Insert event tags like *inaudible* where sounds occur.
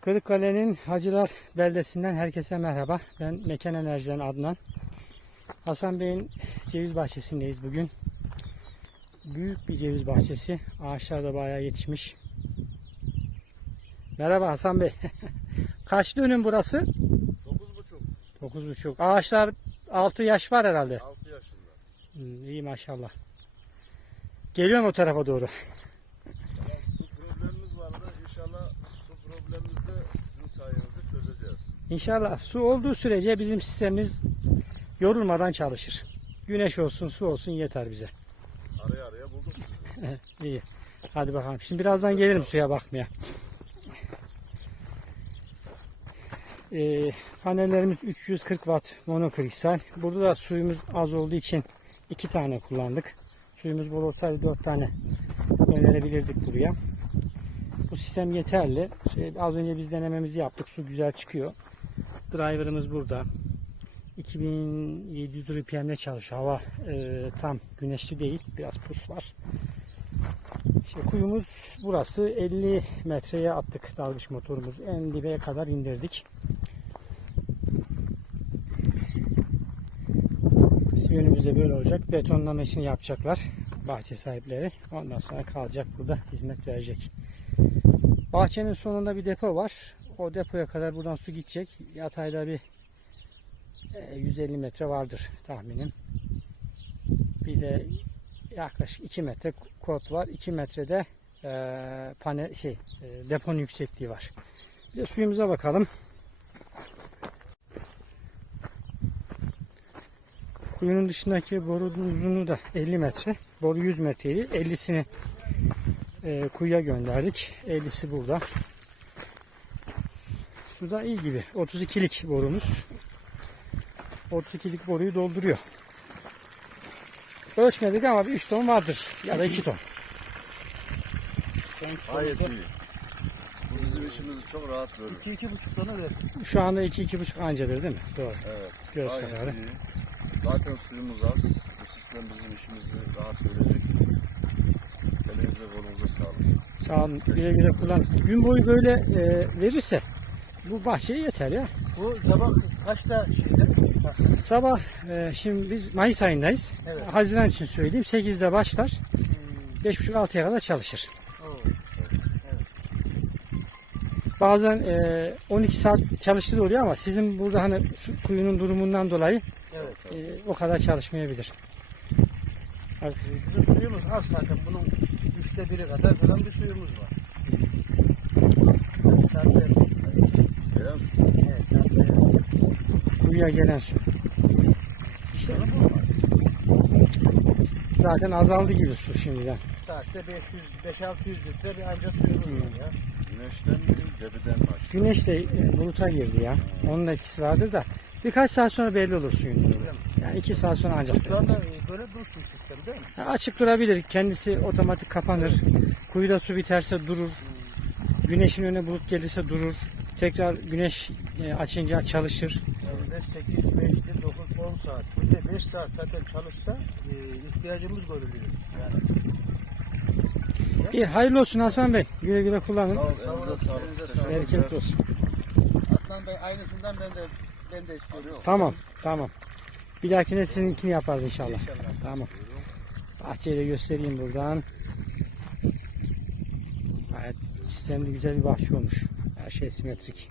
Kırıkkale'nin Hacılar beldesinden herkese merhaba. Ben Mekan Enerji'den Adnan. Hasan Bey'in ceviz bahçesindeyiz bugün. Büyük bir ceviz bahçesi. Ağaçlar da bayağı yetişmiş. Merhaba Hasan Bey. *laughs* Kaç dönüm burası? 9,5 9,5. Ağaçlar 6 yaş var herhalde. 6 yaşında. Hmm, iyi maşallah. Geliyorum o tarafa doğru. Ya su problemimiz vardı. İnşallah su problemimizi de sizin sayenizde çözeceğiz. İnşallah su olduğu sürece bizim sistemimiz yorulmadan çalışır. Güneş olsun, su olsun yeter bize. Araya araya bulduk sizi. İyi. Hadi bakalım. Şimdi birazdan gelirim suya bakmaya. Ee, panellerimiz 340 watt monokristal. Burada da suyumuz az olduğu için iki tane kullandık. Suyumuz bol olsaydı dört tane önerebilirdik buraya. Bu sistem yeterli. Şey, Az önce biz denememizi yaptık. Su güzel çıkıyor. Driver'ımız burada. 2700 RPM'de çalışıyor. Hava e, tam güneşli değil. Biraz pus var. İşte kuyumuz burası 50 metreye attık dalgıç motorumuzu. En dibe kadar indirdik. Yönümüzde böyle olacak. Betonlama işini yapacaklar bahçe sahipleri. Ondan sonra kalacak burada hizmet verecek. Bahçenin sonunda bir depo var. O depoya kadar buradan su gidecek. Yatayda bir e, 150 metre vardır tahminim. Bir de yaklaşık 2 metre kot var. 2 metrede e, panel şey e, deponun yüksekliği var. Bir de suyumuza bakalım. Kuyunun dışındaki borunun uzunluğu da 50 metre. Boru 100 metreydi. 50'sini e, kuyuya gönderdik. 50'si burada. Su da iyi gibi. 32'lik borumuz. 32'lik boruyu dolduruyor. Ölçmedik ama bir 3 ton vardır. Ya da 2 ton. Gayet iyi. Bu bizim işimizi çok rahat görür. 2-2,5 tonu ver. Şu anda 2-2,5 ancadır değil mi? Doğru. Evet. Göz Gayet kararı. iyi. Zaten suyumuz az. Bu sistem bizim işimizi rahat görecek. Elinize kolunuza sağlık. Sağ olun. Güle güle kullan. Gün boyu böyle e, verirse bu bahçeye yeter ya. Bu sabah kaçta şeyde? Sabah e, şimdi biz Mayıs ayındayız. Evet. Haziran için söyleyeyim. 8'de başlar. Hmm. 5.30-6'ya kadar çalışır. Oo. Bazen e, 12 saat çalıştığı oluyor ama sizin burada hani su- kuyunun durumundan dolayı Evet. e, o kadar çalışmayabilir. Bizim suyumuz az zaten. Bunun üçte biri kadar falan bir suyumuz var. Saatte. Gelen su. Evet, saatte. Kuyuya gelen su. İşte olmaz. Zaten azaldı gibi su şimdiden. Saatte 500 5-600 litre bir anca suyumuz var ya. Güneşten mi, debiden mi aşağı? Güneş de e, buluta girdi ya. Onun da etkisi vardır da. Birkaç saat sonra belli olur suyun durumu. Yani iki saat sonra ancak. Şu anda e, böyle dursun sistem değil mi? Yani açık durabilir. Kendisi otomatik kapanır. Kuyuda su biterse durur. Güneşin önüne bulut gelirse durur. Tekrar güneş e, açınca çalışır. Yani 5, 8, 5, 9, 10 saat. Bir de 5 saat zaten çalışsa e, ihtiyacımız görülüyor. Yani İyi hayırlı olsun Hasan Bey. Güle güle kullanın. Sağ ol, Sağ elinize Teşekkürler. sağlık. Bereketli olsun. Adnan Bey aynısından ben de ben de istiyorum. Tamam tamam. Bir dahakine sizinkini yaparız inşallah. İnşallah. Tamam. Bahçeyi de göstereyim buradan. Gayet sistemli güzel bir bahçe olmuş. Her şey simetrik.